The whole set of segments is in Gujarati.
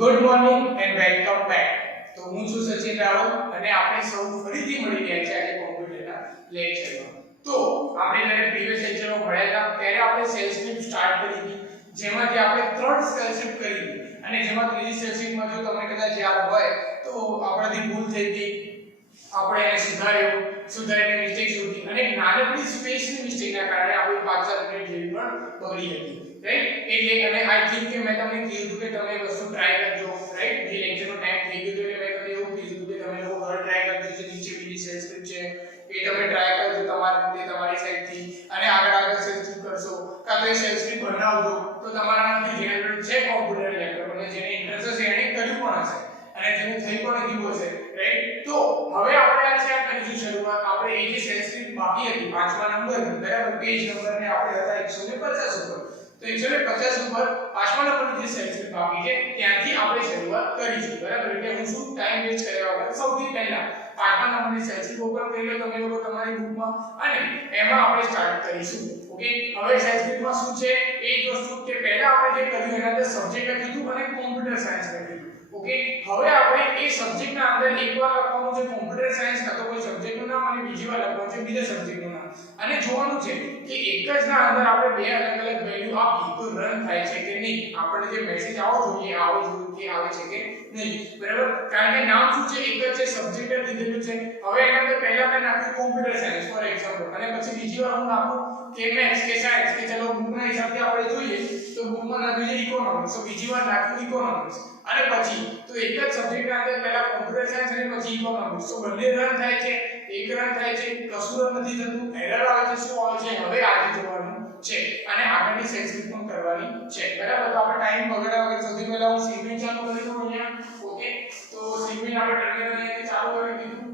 Good morning and welcome back. તો હું છું સચિન રાવલ અને આપણે સૌ ફરીથી મળી રહ્યા છે આજે કોમ્પ્યુટરના લેક્ચરમાં. તો આપણે જ્યારે પ્રીવિયસ લેક્ચરમાં ભણ્યા હતા ત્યારે આપણે સેલ સ્ક્રિપ્ટ સ્ટાર્ટ કરી હતી, જેમાંથી આપણે 3 સેલ સ્ક્રિપ્ટ કરી હતી અને જેમાં ત્રીજી સેલ સ્ક્રિપ્ટમાં જો તમને કદાચ યાદ હોય તો આપણાથી ભૂલ થઈ ગઈ, આપણે એને સુધારીને મિસ્ટેક શોધી અને નાનકડી સ્પેસની મિસ્ટેકના કારણે આપણી 5-4 મિનિટ જેવી પણ બગડી હતી, રાઈટ? એટલે અને આઈ થિંક કે મેં તમને કીધું કે તમે વસ્તુ ટ્રાય કરજો, રાઈટ? જે લેક્ચરનો ટાઈમ થઈ ગયો એટલે મેં તમને એવું કીધું કે તમે લોકો ઘર ટ્રાય કરજો, જે નીચે બીજી સેલ સ્ક્રિપ્ટ છે એ તમે ટ્રાય કરજો તમારી રીતે તમારી સાઈડથી અને આગળ સેલ સ્ક્રિપ્ટ કરશો કાં તો એ સેલ સ્ક્રિપ્ટ બનાવજો તો તમારામાંથી જેને છે કોમ્પ્યુટર લેપટોપ અને જેને ઇન્ટરેસ્ટ છે એને કર્યું પણ હશે અને જેને થઈ પણ ગયું હશે, રાઈટ? તો હવે આપણે આ છે કરીશું શરૂઆત. આપણે એ જે સેલ સ્ક્રિપ્ટ બાકી હતી 5મા નંબરની, બરાબર, પેજ નંબરને આપણે હતા 150 ઉપર. તો 150 ઉપર 5મા નંબરની જે સેલ સ્ક્રિપ્ટ બાકી છે ત્યાંથી આપણે શરૂઆત કરીશું, બરાબર? એટલે હું શું ટાઈમ વેસ્ટ કર્યા વગર સૌથી પહેલા 5મા નંબરની સેલ સ્ક્રિપ્ટ ઓપન કરી લો તમે લોકો તમારી બુકમાં અને એમાં આપણે સ્ટાર્ટ કરીશું. ઓકે, હવે સેલ સ્ક્રિપ્ટમાં શું છે એ જ વસ્તુ કે પહેલા આપણે જે કર્યું એના અંદર સબ્જેક્ટ લખ્યું અને કોમ્પ્યુટર સાયન્સ લખ્યું. ઓકે, હવે આપણે એ સબ્જેક્ટના અંદર એકવાર લખવાનું છે કોમ્પ્યુટર સાયન્સ કાં તો કોઈ સબ્જેક્ટનું નામ અને બીજી વાર લખવાનું છે બીજા સબ્જેક્ટનું નામ અને જોવાનું છે કે એક જ ના અંદર આપણે બે અલગ અલગ વેલ્યુ આપી તો રન થાય છે કે નહીં, આપણે જે મેસેજ આવવો જોઈએ આવે છે કે નહીં, બરાબર? કારણ કે નામ શું છે એક જ છે, સબ્જેક્ટ લીધેલું છે. હવે એના અંદર પહેલા મેં નાખ્યું કોમ્પ્યુટર સાયન્સ ફોર એક્ઝામ્પલ અને પછી બીજી વાર હું નાખું કે મેથ્સ કે સાયન્સ કે ચલો બુકના હિસાબથી આપણે જોઈએ તો બુકમાં નાખ્યું છે ઇકોનોમિક્સ, તો બીજી વાર નાખ્યું ઇકોનોમિક્સ અને પછી તો એક જ સબ્જેક્ટના અંદર પહેલા કોમ્પ્યુટર સાયન્સ અને પછી ઇકોનોમિક્સ, તો બંને રન થાય છે, એક રન થાય છે, કશું રન નથી થતું, એરર આવે છે, શું આવે છે હવે આગળ જોવાનું છે અને આગળની સેલ સ્ક્રિપ્ટ પણ કરવાની છે, બરાબર? તો આપણે ટાઈમ બગાડ્યા વગર સૌથી પહેલા હું સીમિન ચાલુ કરી દઉં અહીંયા. ઓકે, તો સીમિન આપણે ટર્મિનલ અહીંયાથી ચાલુ કરી દીધું.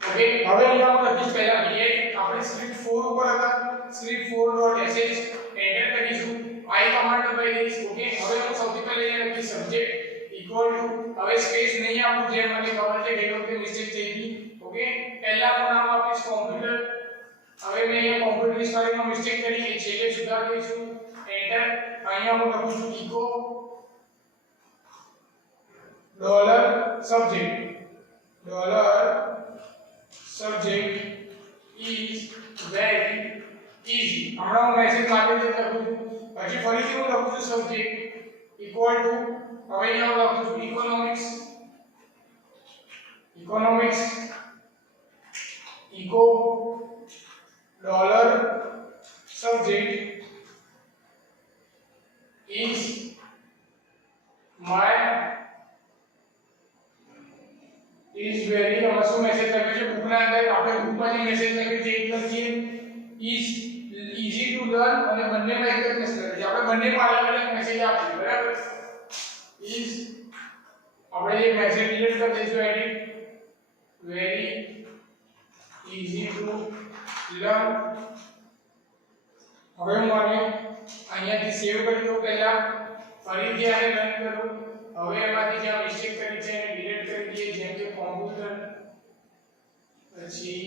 ઓકે, હવે અહીંયા હું લખીશ પહેલા VA આપણે સ્ક્રિપ્ટ 4 ઉપર હતા, સ્ક્રિપ્ટ 4.sh એન્ટર કરીશું, i કમાન્ડ દબાવી દઈશ. ઓકે, હવે હું સૌથી પહેલા અહીંયા લખીશ સબ્જેક્ટ ઇક્વલ ટુ, હવે સ્પેસ નહીં આપું જે મને ખબર છે કે વખતે મિસ્ટેક થઈ ગઈ. ઓકે, પહેલાનું નામ આપીશ કોમ્પ્યુટર. હવે મેં અહીંયા કોમ્પ્યુટરની સ્પેલિંગમાં મિસ્ટેક કરી એ છેલ્લે સુધારી દઈશું, એન્ટર. અહીંયા હું લખું છું eco dollar subject is very easy. હમણાં હું મેસેજ મારી રીતે લખું છું, પછી ફરીથી હું લખું છું સબ્જેક્ટ ઇક્વલ ટુ, હવે અહીંયા હું લખું છું economics eco dollar subject is very શું મેસેજ લખ્યો છે બુકના અંદર, આપણે બુકમાં જે મેસેજ લખ્યો છે એક લખીએ is easy to learn અને બંનેમાં એક જ મેસેજ લખ્યો છે, આપણે બંનેમાં અલગ અલગ મેસેજ આપીએ, બરાબર? is આપણે એક મેસેજ ડિલીટ કરી દઈશું, edit very easy to learn. હવે હું આને અહીંયાથી સેવ કરી દઉં, પહેલા ફરીથી આને રન કરું. હવે એમાંથી જે મિસ્ટેક કરી છે એને ડિલીટ કરી દઈએ, જેમ કે કોમ્પ્યુટર પછી.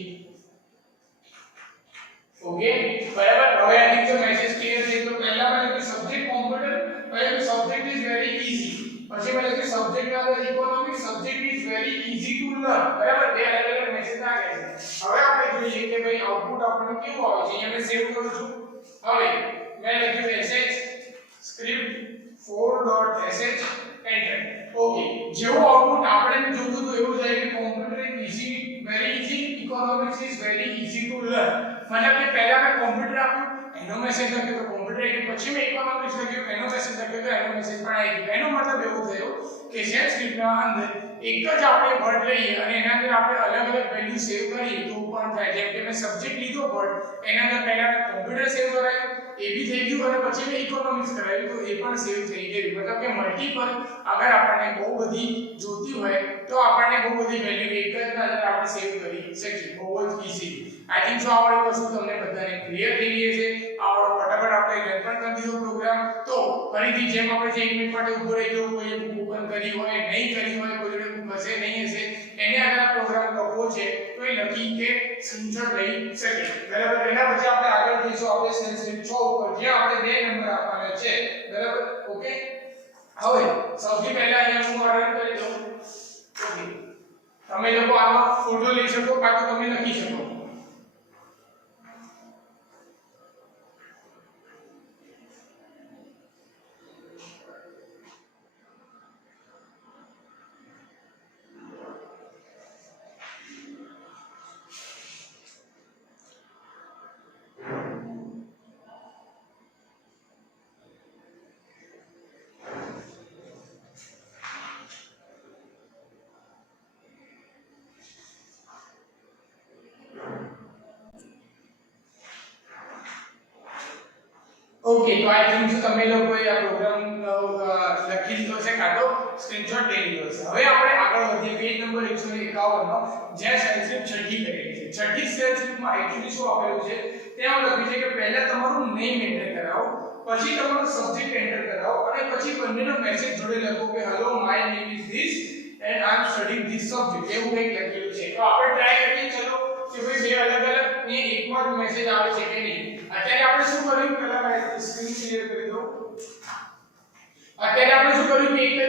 ઓકે, બરાબર? હવે આ રીતે મેસેજ ક્લિયર થઈ ગયો. પહેલા મેં લખ્યું સબ્જેક્ટ કોમ્પ્યુટર, પછી સબ્જેક્ટ ઇઝ વેરી ઈઝી, પછી મેં લખ્યું સબ્જેક્ટ ના અંદર economics, subject is very easy to learn, બરાબર? બે અલગ અલગ મેસેજ નાખ્યા છે. હવે આપણે જોઈએ કે ભાઈ આઉટપુટ આપણને કેવું આવે છે. અહીંયા મેં સેવ કરું છું. હવે મેં લખ્યું sh script 4.sh enter. Okay, જેવું આઉટપુટ આપણે જોતું હતું એવું જાય કે computer is easy, very easy, economics is very easy to learn. મતલબ કે પહેલા મેં કોમ્પ્યુટર આપ્યું એનો મેસેજ લખ્યો તો કોમ્પ્યુટર આવ્યું, પછી મેં ઇકોનોમિક્સ લખ્યું એનો મેસેજ લખ્યો તો એનો મેસેજ પણ આવી ગયો. એનો મતલબ એવું થયો કે સેલ સ્ક્રિપ્ટના અંદર એક જ આપણે વર્ડ લઈએ અને એના અંદર આપણે અલગ અલગ વેલ્યુ સેવ કરીએ તો પણ થાય. જેમ કે મેં સબ્જેક્ટ લીધો વર્ડ, એના અંદર પહેલા મેં કોમ્પ્યુટર સેવ કરાયું એ બી થઈ ગયું અને પછી મેં ઇકોનોમિક્સ કરાવ્યું તો એ પણ સેવ થઈ ગયું. મતલબ કે મલ્ટીપલ અગર આપણને બહુ બધી જોતી હોય તો આપણને બહુ બધી વેલ્યુ એક જ ના અંદર આપણે સેવ કરી શકીએ બહુ જ ઈઝી. આઈ થિંક સો આવડી વસ્તુ તમને બધાને ક્લિયર થઈ ગઈ છે. આવડો ફટાફટ આપણે રન પણ કરી દીધો પ્રોગ્રામ. તો ફરીથી જેમ આપણે જે 1 મિનિટ માટે ઊભો રહી ગયો, કોઈ બુક ઓપન કરી હોય નહીં કરી હોય, કોઈ જોડે બુક હશે નહીં હશે, એને આગળ આ પ્રોગ્રામ લખવો છે તો એ લખી કે સ્ક્રીનશોટ લઈ શકે, બરાબર? એના પછી આપણે આગળ કરીશું આપણે સેલ સ્ક્રિપ્ટ 6 ઉપર જ્યાં આપણે બે નંબર આપવાના છે બરાબર ઓકે હવે સૌથી પહેલા અહીંયા હું રન કરી દઉં ઓકે તમે લોકો આનો ફોટો લઈ શકો કાં તો તમે લખી શકો ઓકે તો આઈ થિંક તમે લોકોએ આ પ્રોગ્રામ લખી દીધો છે કાં તો સ્ક્રીનશોટ લઈ લીધો છે હવે આપણે આગળ વધીએ પેજ નંબર 151 નો જ્યાં સેલ સ્ક્રિપ્ટ છઠ્ઠી કરેલી છે છઠ્ઠી સેલ સ્ક્રિપ્ટમાં એક્ચ્યુઅલી શું આપેલું છે ત્યાં લખ્યું છે કે પહેલા તમારું નેમ એન્ટર કરાવો પછી તમારો સબ્જેક્ટ એન્ટર કરાવો અને પછી બંનેનો મેસેજ જોડે લખો કે hello my name is this and I am studying this subject એવું કંઈક લખેલું છે તો આપણે ટ્રાય કરીએ ચલો કે ભાઈ બે અલગ અલગ ને એકમાં મેસેજ આવે છે કે નહીં અત્યારે આપણે શું કર્યું પહેલા મેં સ્ક્રીન ક્લિયર કરી દઉં અત્યારે આપણે શું કર્યું કે એક જ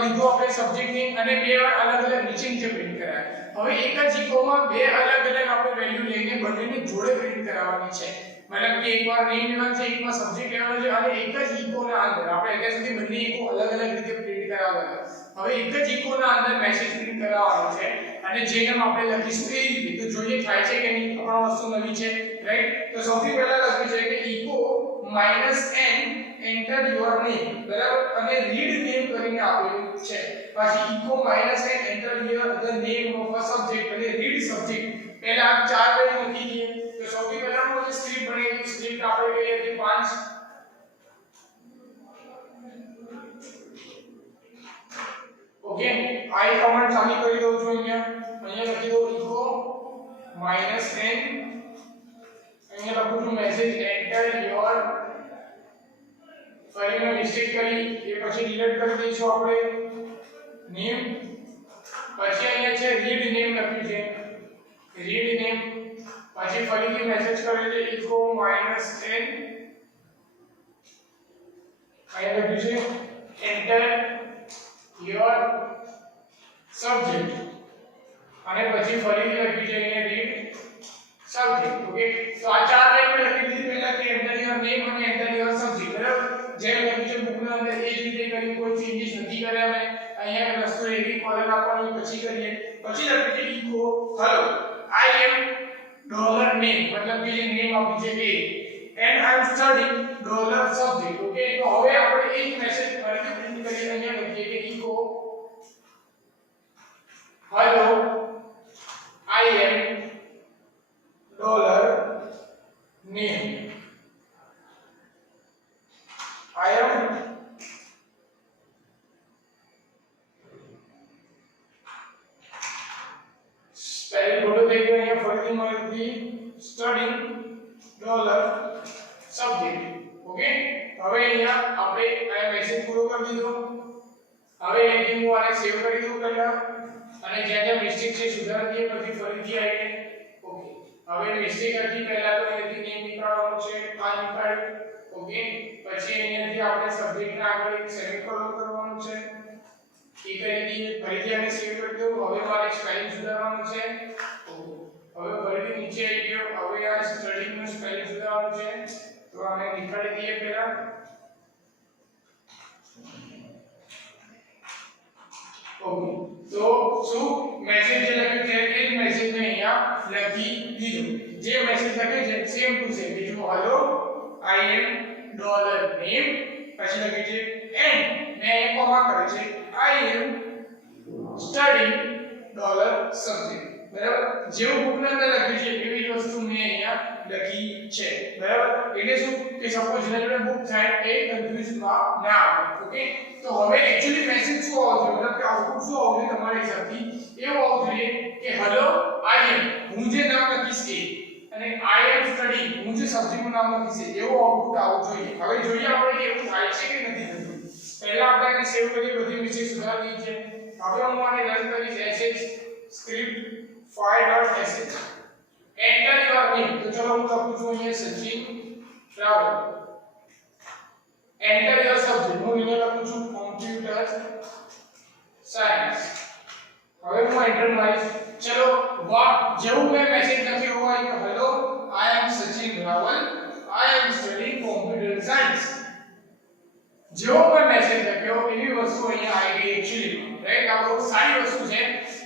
લીધું આપણે સબ્જેક્ટ નેમ અને બે વાર અલગ અલગ નીચે નીચે પ્રિન્ટ કરાયા હવે એક જ ઇકોમાં બે અલગ અલગ આપણે વેલ્યુ લઈને બંનેને જોડે પ્રિન્ટ કરાવવાની છે મતલબ કે એકવાર નેમ લેવાનું છે એકમાં સબ્જેક્ટ લેવાનો છે અને એક જ ઇકોના અંદર આપણે અત્યાર સુધી બંને ઇકો અલગ અલગ રીતે પ્રિન્ટ કરાવવાના હવે એક જ ઇકોના અંદર મેસેજ પ્રિન્ટ કરાવવાનો છે અને જે નામ આપણે લખીશું એ રીતે તો જોઈએ થાય છે કે નહીં આપણા વસ્તુ નવી છે રાઈટ તો સૌથી પહેલા લખ્યું છે કે echo -n enter your name બરાબર અને read name કરીને આપેલું છે પછી echo -n enter the name of a subject અને read subject પહેલા આ ચાર વેલ્યુ લખી દઈએ તો સૌથી પહેલા હું જે સ્ક્રિપ્ટ બનાવી સ્ક્રિપ્ટ આપણે કહીએ કે 5 ઓકે આઈ કમાન્ડ ચાલુ કરી દઉં છું અહીંયા લખી દઉં echo -n અહીંયા લખું છું મેસેજ enter your ફરી મેં મિસ્ટેક કરી એ પછી ડિલીટ કરી દઈશું આપણે નેમ પછી અહીંયા છે રીડ નેમ લખ્યું છે રીડ નેમ પછી ફરીથી મેસેજ કરે છે echo -n અહીંયા લખ્યું છે enter your subject અને પછી ફરીથી લખ્યું છે અહીંયા રીડ સબ્જેક્ટ ઓકે તો આ ચાર લાઈન મેં લખી દીધી પહેલા કે enter your name અને enter your subject બરાબર જેમ લખ્યું છે બુકના અંદર એ જ રીતે કરી કોઈ ચેન્જીસ નથી કર્યા મેં અહીંયા વસ્તુ એવી કોલમ આપવાની પછી કરીએ પછી લખ્યું છે echo hello I am $name મતલબ કે જે નેમ આપ્યું છે એ and I am studying $subject okay તો હવે આપણે એક મેસેજ ફરીથી પ્રિન્ટ કરીએ અહીંયા લખીએ કે echo hello I am $name I am spelling photo देख रहे हैं फर्स्ट में स्टडिंग $subject ओके હવે અહીંયા આપણે આ મેસેજ પૂરો કરી દીધો હવે અહીંથી હું આને સેવ કરી દઉં પહેલા અને જ્યાં જ્યાં મિસ્ટેક છે સુધારી દઈએ પછી ફરીથી આવીને ઓકે હવે મિસ્ટેક હતી પહેલા તો અહીંથી નેમ નીકાળવાનું છે આ નીકાળ્યું ઓકે પછી અહીંયાથી આપણે સબ્જેક્ટ ને આગળ એક સેમિકોલન કરવાનું છે એ કરી દઈએ ફરીથી આને સેવ કરી દઉં હવે મારે સ્પેલિંગ સુધારવાનું છે ઓકે હવે ફરીથી નીચે આવી ગયો હવે આ સ્ટડીંગ નું સ્પેલિંગ સુધારવાનું છે તો આને નીકાળી દઈએ પહેલા ઓકે તો શું મેસેજ જે લખ્યું છે એ જ મેસેજ મેં અહીંયા લખી દીધું જે મેસેજ લખ્યો છે સેમ ટુ સેમ બીજું હેલો I am $name પછી લખ્યું છે and મેં કોમા કર્યો છે I am studying $subject બરાબર જેવું બુકના અંદર લખ્યું છે એવી જ વસ્તુ મેં અહીંયા લખી છે બરાબર એટલે શું કે સપોઝ જેને બુક થાય એ કન્ફ્યુઝ ના આવે ઓકે તો હવે એક્ચ્યુઅલી મેસેજ શું આવવો જોઈએ મતલબ કે આઉટપુટ શું આવવું જોઈએ તમારા હિસાબથી એવું આવવું જોઈએ કે હેલો I am હું જે નામ લખીશ એ અને I am studying હું જે સબ્જેક્ટનું નામ લખીશ એવું આઉટપુટ આવવું જોઈએ હવે જોઈએ આપણે કે એવું થાય છે કે નથી થતું પહેલા આપણે આને સેવ કરી બધી મિસ્ટેક સુધારી છે હવે હું આને રન કરીશ sh script file.sh enter your name તો ચલો હું લખું છું અહીંયા Sachin Rawal enter your subject હું અહીંયા લખું છું કોમ્પ્યુટર સાયન્સ હવે હું એન્ટર મારીશ ચલો જેવું મેં મેસેજ લખ્યો હોય hello I am Sachin Rawal I am studying computer science જેવો મેં મેસેજ લખ્યો એવી વસ્તુ અહીંયા આવી ગઈ એક્ચ્યુઅલી રાઈટ આ બહુ સારી વસ્તુ છે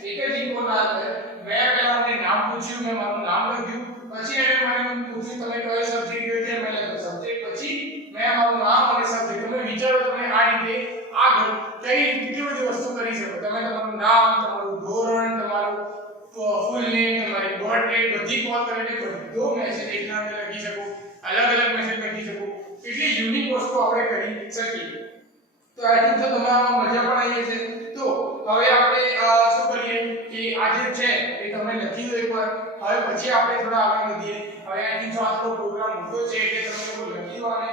એક જ ઇકોના અંદર મેં પહેલા મને નામ પૂછ્યું મેં મારું નામ લખ્યું પછી એને મને પૂછ્યું તમે કયો સબ્જેક્ટ લ્યો છે મેં લખ્યો સબ્જેક્ટ પછી મેં મારું નામ અને સબ્જેક્ટ તમે વિચારો તમે આ રીતે આગળ કેટલી બધી વસ્તુ કરી શકો તમે તમારું નામ તમારું ધોરણ તમારું ફૂલ નેમ તમારી બર્થ ડેટ બધી કોલ કરીને બધો મેસેજ એકના અંદર લખી શકો અલગ અલગ મેસેજ લખી શકો એટલી યુનિક વસ્તુ આપણે કરી શકીએ તો આઈ થિંક તો તમને આમાં મજા પણ આવી છે તો હવે આપણે શું કરીએ કે આ જે છે એ તમે લખી દો એકવાર હવે પછી આપણે થોડા આગળ વધીએ હવે આઈ થિંક આપણો પ્રોગ્રામ મોટો છે એટલે તમે લોકો લખી દો અને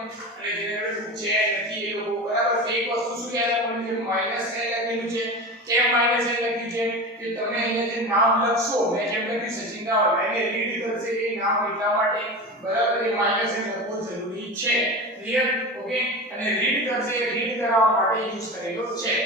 જનરેટર છે નથી એ લોકો બરાબર એક વસ્તુ શું યાદ રાખવાની છે માઈનસ n લખેલું છે કેમ માઈનસ n લખ્યું છે કે તમે અહીંયા જે નામ લખશો મેં જેમ લખ્યું સચિન રાવલ એને રીડ કરશે એ નામ એટલા માટે બરાબર એ માઈનસ n લખવું જરૂરી છે ક્લિયર ઓકે અને રીડ કરશે રીડ કરવા માટે યુઝ કરેલો છે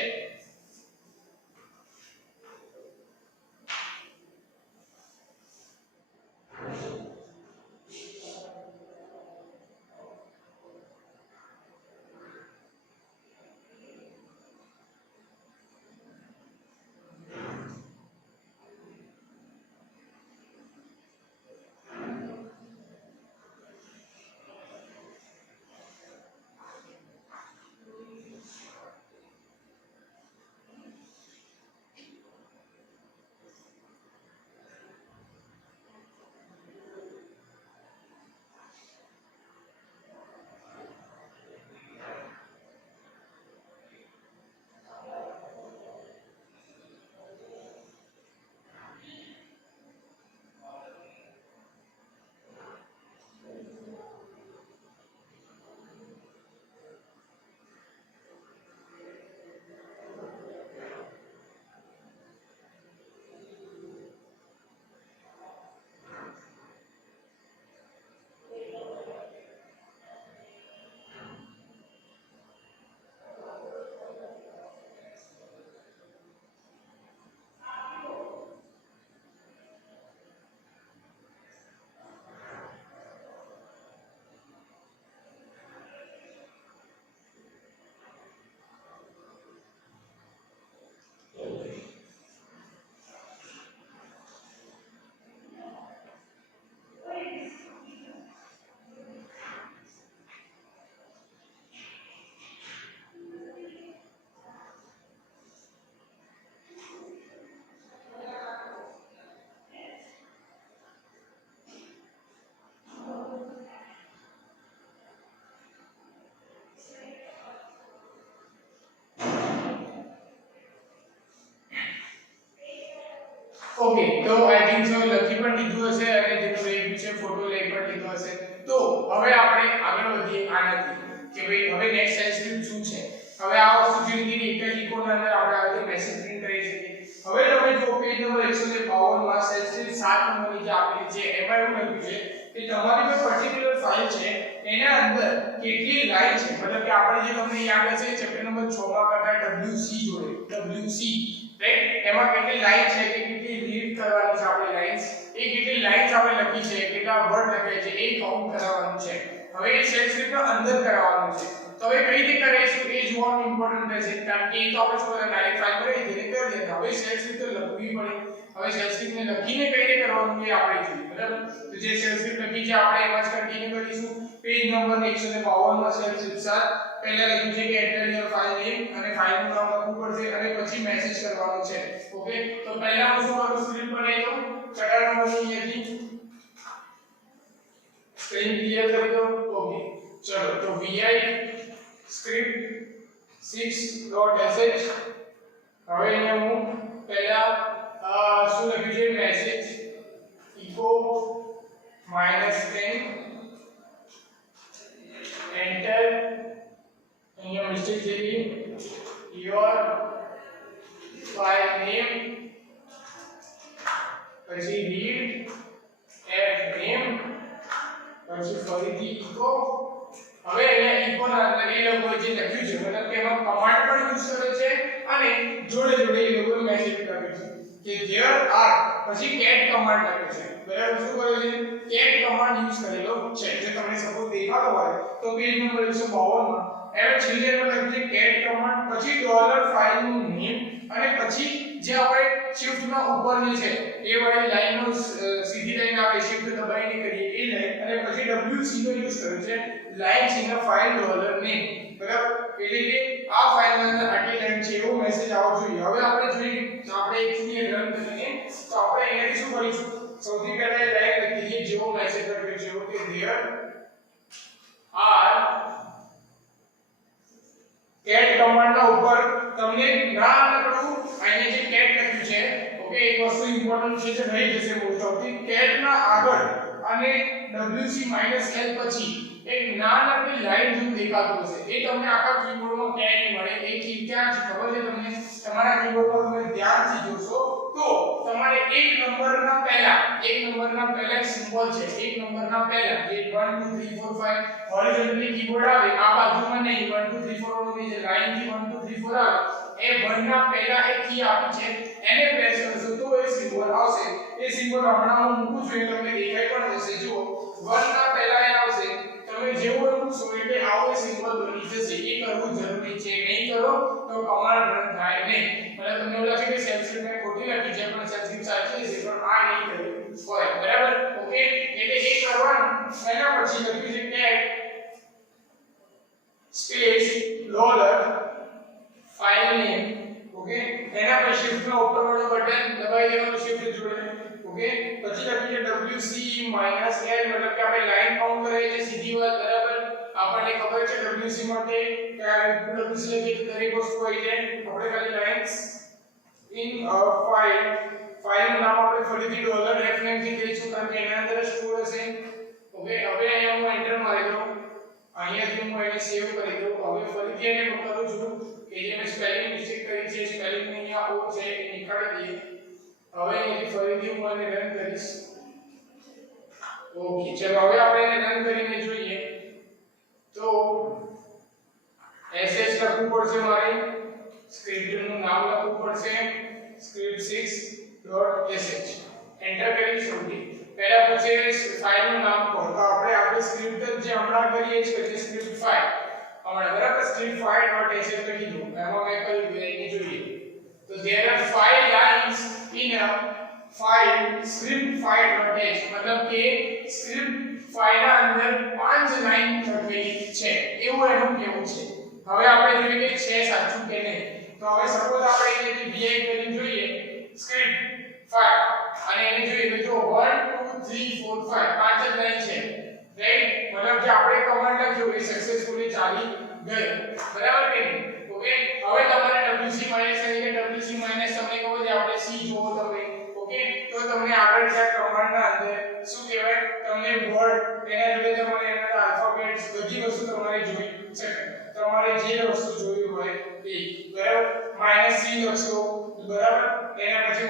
ઓકે તો આઈ થિંક સો લખી પણ લીધું હશે અને જેનો રેટ છે ફોટો લઈ પણ લીધો હશે તો હવે આપણે આગળ વધીએ આનાથી કે ભાઈ હવે નેક્સ્ટ સેલ સ્ક્રિપ્ટ શું છે હવે આ વસ્તુ જે રીતે એક જ ઇકોના અંદર આપણે આ રીતે મેસેજ પ્રિન્ટ કરી શકીએ હવે તમે જો પેજ નંબર 152 માં સેલ સ્ક્રિપ્ટ 7 નંબરની જે આપેલી છે એમાં એવું લખ્યું છે કે તમારી કોઈ પર્ટિક્યુલર ફાઇલ છે એના અંદર કેટલી લાઈન છે મતલબ કે આપણે જે તમને યાદ હશે ચેપ્ટર નંબર 6 માં કરતા WC જોડે WC રાઈટ એમાં કેટલી લાઈન છે કે કેટલી રીડ કરવાની છે આપણે લાઈન્સ એ કેટલી લાઈન્સ આપણે લખી છે કેટલા વર્ડ લખ્યા છે એ કાઉન્ટ કરાવવાનું છે હવે એ સેલ સ્ક્રિપ્ટના અંદર કરાવવાનું છે તો હવે કઈ રીતે કરીશું એ જોવાનું ઇમ્પોર્ટન્ટ રહેશે કારણ કે એ તો આપણે શું ડાયરેક્ટ ફાઇલ પર ધીરે કરી દેતા હવે સેલ સ્ક્રિપ્ટ તો લખવી પડે હવે સેલ સ્ક્રિપ્ટને લખીને કઈ રીતે કરવાનું એ આપણે જોઈએ બરાબર તો જે સેલ સ્ક્રિપ્ટ લખી છે આપણે એમાં જ કન્ટિન્યુ કરીશું પેજ નંબર 152 માં સેલ સ્ક્રિપ્ટ 7 પહેલા લખ્યું છે કે એન્ટર યોર ફાઇલ નેમ અને ફાઇલનું નામ લખવું પડશે અને પછી મેસેજ કરવાનો છે ઓકે તો પહેલા હું શું કરું સ્ક્રીન પર લઈ જાઉં ચટાર નંબરની અહીંયાથી સ્ક્રીન ક્લિયર કરી દો ઓકે ચલો તો vi script 6.sh હવે અહીંયા હું પહેલા શું લખ્યું છે મેસેજ echo -10 enter અહીંયા મિસ્ટેક થઈ ગઈ your file name પછી read f ઇકો હવે અહીંયા ઇકો ના અંદર એ લોકો જે લખ્યું છે મતલબ કે એમાં કમાન્ડ પણ યુઝ કરે છે અને જોડે જોડે એ લોકો મેસેજ કરે છે કે there are પછી cat કમાન્ડ લખે છે બરાબર શું કરે છે cat કમાન્ડ યુઝ કરેલો છે જે તમને સપોઝ દેખાતો હોય તો પેજ નંબર 152 માં એમાં છેલ્લે લખ્યું છે cat કમાન્ડ પછી ડોલર ફાઇલ નું નેમ અને પછી જે આપણે shift ના ઉપર જે છે એ વાળી લાઈન નો સીધી લાઈન આવે shift દબાઈને કરીએ એ લાઈન અને પછી wc નો યુઝ કર્યો છે લાઈન છે ના ફાઇલ ડોલર નેમ બરાબર એટલે કે આ ફાઇલ માં અંદર આટલી લાઈન છે એવો મેસેજ આવવો જોઈએ હવે આપણે જોઈએ તો આપણે એકચુઅલી રન કરીને તો આપણે અહીંયાથી શું કરીશું સૌથી પહેલા એ લાઈન લખી દઈએ જેવો મેસેજ લખ્યો છે કે there are cat કમાન્ડ ના ઉપર તમને ના લખવું અહીંયા જે cat લખ્યું છે ઓકે એક વસ્તુ ઇમ્પોર્ટન્ટ છે જે રહી જશે મોસ્ટ ઓફ ધી cat ના આગળ અને wc -l પછી એક નાનકડી લાઈન જેવું દેખાતું હશે એ તમને આખા કીબોર્ડમાં ક્યાંય નહીં મળે એ કી ક્યાં છે ખબર છે તમને તમારા કીબોર્ડ પર તમે ધ્યાનથી જોશો તો તમારે એક નંબરના પહેલા એક સિમ્બોલ છે એક નંબરના પહેલા જે 1 2 3 4 5 હોરિઝોન્ટલી કીબોર્ડ આવે આ બાજુમાં નહીં 1 2 3 4 વાળું જે લાઈન થી 1 2 3 4 આવે એ 1 ના પહેલા એક કી આપી છે એને પ્રેસ કરશો તો એ સિમ્બોલ આવશે એ સિમ્બોલ હમણાં હું મૂકું છું એ તમને દેખાઈ પણ જશે જુઓ 1 ના પહેલા એ આવશે તમે જેવો મૂકશો એટલે આવો સિમ્બોલ બની જશે એ કરવું જરૂરી છે નહીં કરો તો કમાન્ડ રન થાય નહીં મને તમને એવું લાગે કે સેલ સ્ક્રિપ્ટ મેં ખોટી લખી છે પણ સેલ સ્ક્રિપ્ટ સાચી છે પણ આ નહીં કર્યું હોય બરાબર ઓકે એટલે એ કરવાનું એના પછી લખ્યું છે cat space dollar file name okay એના પછી shift નો ઉપર વાળું બટન દબાઈ દેવાનું shift જોડે ઓકે પછી લખ્યું છે wc -l મતલબ કે આપણે લાઈન કાઉન્ટ કરીએ છીએ સીધી વાત બરાબર આપણને ખબર છે wc માટે કે wc એટલે દરેક વસ્તુ હોય છે આપણે ખાલી લાઇન્સ ઇન અ ફાઇલ નું નામ આપણે ફરીથી $f નામ થી કહીશું કારણ કે એના અંદર સ્ટોર હશે ઓકે હવે અહીંયા હું એન્ટર મારી દઉં અહીંયાથી હું એને સેવ કરી દઉં હવે ફરીથી એને કરું છું કે જે મેં સ્પેલિંગ મિસ્ટેક કરી છે સ્પેલિંગ અહીંયા ઓ છે એ નીકાળી દઈએ હવે અહીંથી ફરીથી હું આને રન કરીશ ઓકે ચલો હવે આપણે એને રન કરીને જોઈએ તો sh લખવું પડશે મારે સ્ક્રિપ્ટનું નામ લખવું પડશે script6.sh એન્ટર કરીશ ઓકે પહેલા પૂછે ફાઇલનું નામ કહો તો આપણે આપણી સ્ક્રિપ્ટ જે હમણાં કરીએ છીએ એટલે script5 હમણાં બરાબર script5.sh લખી દો એમાં મેં કર્યું એને જોઈએ તો there are 5 lines in a file script5.h મતલબ કે script5 ના અંદર 5 લાઈન લખેલી છે એવું એનું કહેવું છે હવે આપણે જોઈએ કે છે સાચું કે નહીં તો હવે સપોઝ આપણે અહીંથી vi કરીને જોઈએ script5 અને એને જોઈએ તો 1 2 3 4 5 પાંચ જ લાઈન છે રાઈટ મતલબ જે આપણે કમાન્ડ લખ્યો એ સક્સેસફુલી ચાલી ગયો બરાબર કે નહીં ઓકે હવે તમારે wc માઈનસ તરીકે wc માઈનસ તમને કહો જે આપણે c જોવો તમે ઓકે તો તમને આગળ જે કમાન્ડના અંદર શું કહેવાય તમને વર્ડ એના જોડે તમારે એના આલ્ફાબેટ્સ બધી વસ્તુ તમારે જોઈ શકે તમારે જે વસ્તુ જોઈ હોય એ બરાબર -c લખશો બરાબર એના પછી -w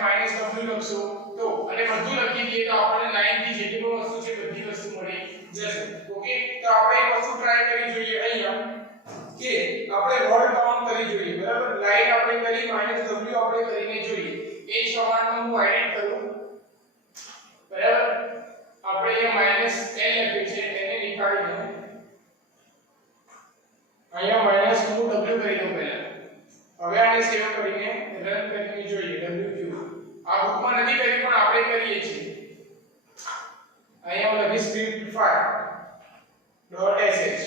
લખશો તો અને બધું લખી દઈએ તો આપણને લાઈન થી જેટલી પણ વસ્તુ છે બધી વસ્તુ મળી જશે ઓકે તો આપણે એક વસ્તુ ટ્રાય કરી જોઈએ અહીંયા કે આપણે વર્ડ કાઉન્ટ કરી જોઈએ બરાબર લાઈન આપણે કરી -w આપણે કરીને જોઈએ એ જ કમાન્ડમાં હું એડિટ કરું બરાબર આપણે અહીંયા -l લખ્યું છે એને નીકાળી દઉં અહીંયા -w કરી દઉં પહેલા હવે આને સેવ કરીને રન કરીને જોઈએ wq આ બુકમાં નથી કરી પણ આપણે કરીએ છીએ અહીંયા હું લખી script5.sh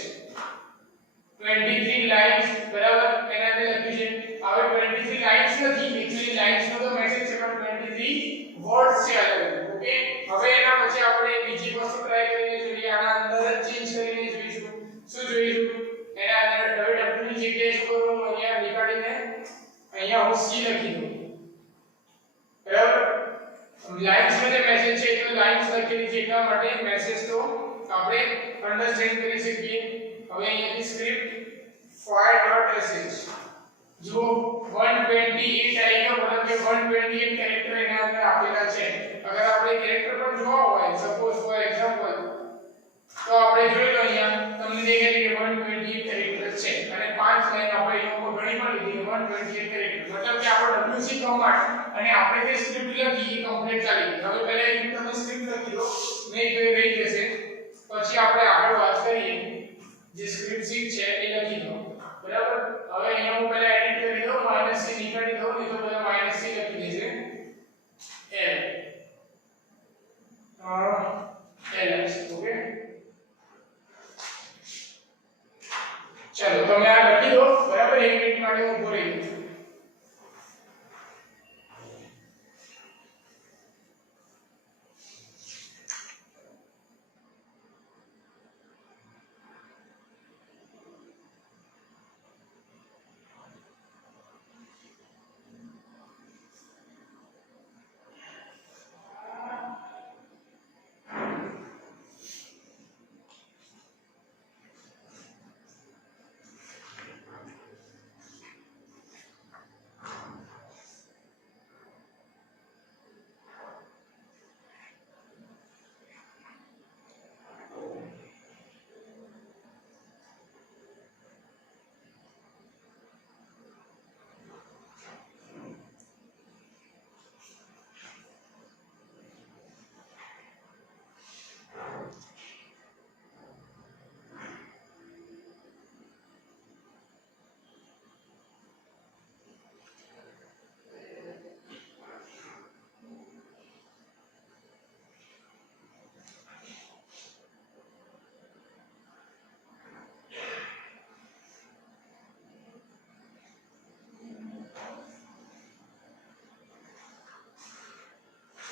23 લાઇન્સ બરાબર એના અંદર લખ્યું છે હવે 23 લાઇન્સ નથી એકચ્યુઅલી લાઇન્સ નો તો મેસેજ છે પણ 23 વર્ડ્સ છે અલગ ઓકે હવે એના પછી આપણે બીજી વસ્તુ ટ્રાય કરીને જોઈએ આના અંદર ચેન્જ કરીને જોઈશું શું જોઈશું એના અંદર w ની જગ્યાએ શું કરું હું અહીંયા નીકાળીને અહીંયા હું c લખી દઉં બરાબર લાઇન્સ માં જે મેસેજ છે તો લાઇન્સ લખેલી છે એટલા માટે મેસેજ તો આપણે અન્ડરસ્ટેન્ડ કરી શકીએ હવે અહીંયાથી script5.sh જો 128 આવી ગયો મતલબ કે 128 કેરેક્ટર એના અંદર આપેલા છે અગર આપણે કેરેક્ટર પણ જોવા હોય સપોઝ ફોર એક્ઝામ્પલ તો આપણે જોઈ લો અહીંયા તમને દેખાય કે 128 કેરેક્ટર છે અને 5 લાઈન આપણે અહીંયા ઉપર ઘણી પણ લીધી 128 કેરેક્ટર મતલબ કે આપણો WC કમાન્ડ અને આપણે જે સ્ક્રિપ્ટ લખી એ કમ્પ્લીટ ચાલી ગઈ. હવે પહેલા એક તમે સ્ક્રિપ્ટ લખી દો નહીં તો એ રહી જશે. પછી આપણે આગળ વાત કરીએ જે સ્ક્રિપ્ટ શીટ છે એ લખી દો બરાબર. હવે અહીંયા હું પહેલા એડિટ કરી દઉં -c નીકાળી દઉં નહીં તો બધા -c લખી દેશે ls ઓકે. ચલો તમે આ લખી દો બરાબર. 1 મિનિટ માટે હું ઉભો રહી છું.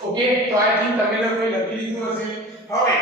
ઓકે તો આઈ થિંક તમે લોકોએ લખી લીધું હશે. હવે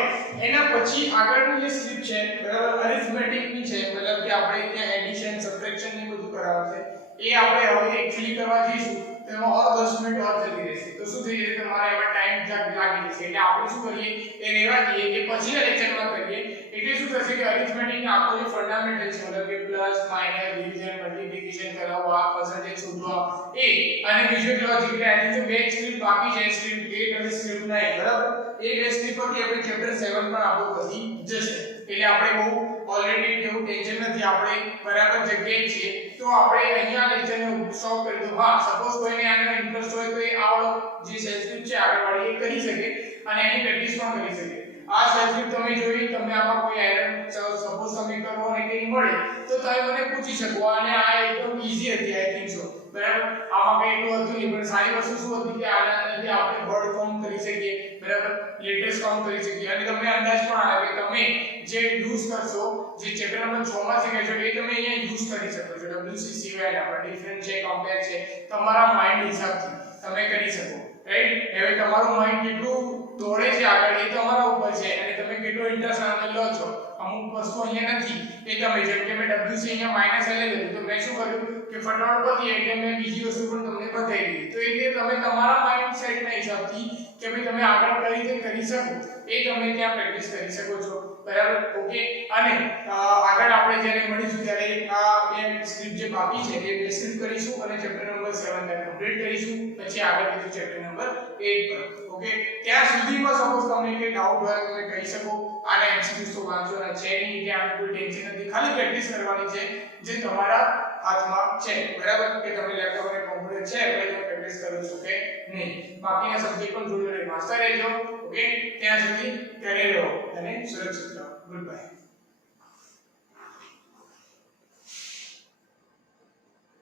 એના પછી આગળની જે સ્ક્રિપ્ટ છે બરાબર અરિથમેટિક ની છે મતલબ કે આપણે ત્યાં એડિશન સબટ્રેક્શન ને બધું કરાવશે એ આપણે હવે એક્ચ્યુઅલી કરવા જઈશું તો એમાં ઓર 10 મિનિટ ઓર જતી રહેશે. તો શું થઈ જશે તમારે એમાં ટાઈમ લાગી જશે. એટલે આપણે શું કરીએ એ રહેવા દઈએ કે પછીના લેક્ચરમાં કરીએ. એટલે શું થશે કે અરિથમેટિક ના આખો જે ફંડામેન્ટલ છે મતલબ કે પ્લસ માઈનસ ડિવિઝન મલ્ટીપ્લિકેશન કરાવવા પર્સન્ટેજ શોધવા એ અને બીજો લોજિક એટલે આની જે બે સ્ક્રિપ્ટ બાકી છે સ્ક્રિપ્ટ 8 અને સ્ક્રિપ્ટ 9 બરાબર. એ બે સ્ક્રિપ્ટ પરથી આપણે ચેપ્ટર 7 પણ આપણો પતી જશે. એટલે આપણે બહુ ઓલરેડી એવું ટેન્શન નથી આપણે બરાબર જગ્યાએ છીએ. તો આપણે અહીંયા લેક્ચરને સોલ્વ કરી દો. હા સપોઝ કોઈને આનો ઇન્ટરેસ્ટ હોય તો એ આવડો જે સેલ સ્ક્રિપ્ટ છે આગળવાળી એ કરી શકે અને એની પ્રેક્ટિસ પણ કરી શકે. આ સેલ સ્ક્રિપ્ટ તમે જોઈ તમને આમાં કોઈ એરર સપોઝ તમે કરો અને કંઈ મળે તો તમે મને પૂછી શકો અને આ એકદમ ઈઝી હતી આઈ થિંક સો બરાબર. આમાં કંઈ એટલું હતું નહીં પણ સારી વસ્તુ શું હતી કે આના લીધે આપણે વર્ડ કાઉન્ટ કરી શકીએ બરાબર લેટર્સ કાઉન્ટ કરી શકીએ અને તમને અંદાજ પણ આવે કે તમે જે યુઝ કરશો જે ચેપ્ટર નંબર 6 માં શીખ્યા છો એ તમે અહીંયા યુઝ કરી શકો છો. WC સિવાય આપણે ડિફરન્ટ છે કમ્પેર છે તમારા માઇન્ડ હિસાબથી તમે કરી શકો રાઈટ. હવે તમારું માઇન્ડ કેટલું દોડે છે આગળ એ તમારા ઉપર છે અને તમે કેટલો ઇન્ટરેસ્ટ આમાં લો છો. અમુક વસ્તુ અહીંયા નથી એ તમે જેમ કે મેં WC અહીંયા માઈનસ L લીધું તો મેં શું કર્યું કે ફટાફટ પતી એટલે મેં બીજી વસ્તુ પણ તમને બતાવી દીધી. તો એટલે તમે તમારા માઇન્ડ સેટના હિસાબથી કે ભાઈ તમે આગળ કઈ રીતે કરી શકો એ તમે ત્યાં પ્રેક્ટિસ કરી શકો છો બરાબર. ઓકે અને આગળ આપણે જ્યારે મળીશું ત્યારે આ બે સ્ક્રિપ્ટ જે બાકી છે એ બે સ્ક્રિપ્ટ કરીશું અને ચેપ્ટર નંબર 7 ને કમ્પ્લીટ કરીશું. પછી આગળ બીજું ચેપ્ટર નંબર 8 પર. ઓકે ત્યાં સુધીમાં સપોઝ તમને કે ડાઉટ હોય તમે કહી શકો. આને MCQs તો વાંચવાના છે નહીં ત્યાં કોઈ ટેન્શન નથી ખાલી પ્રેક્ટિસ કરવાની છે જે તમારા હાથમાં છે બરાબર કે તમે લેપટોપ અને કોમ્પ્યુટર છે એટલે તમે પ્રેક્ટિસ કરો છો કે નહીં. બાકીના સબ્જેક્ટ પણ જોડે વાંચતા રહેજો. ઓકે ત્યાં સુધી ઘરે રહો અને સુરક્ષિત રહો. Good bye.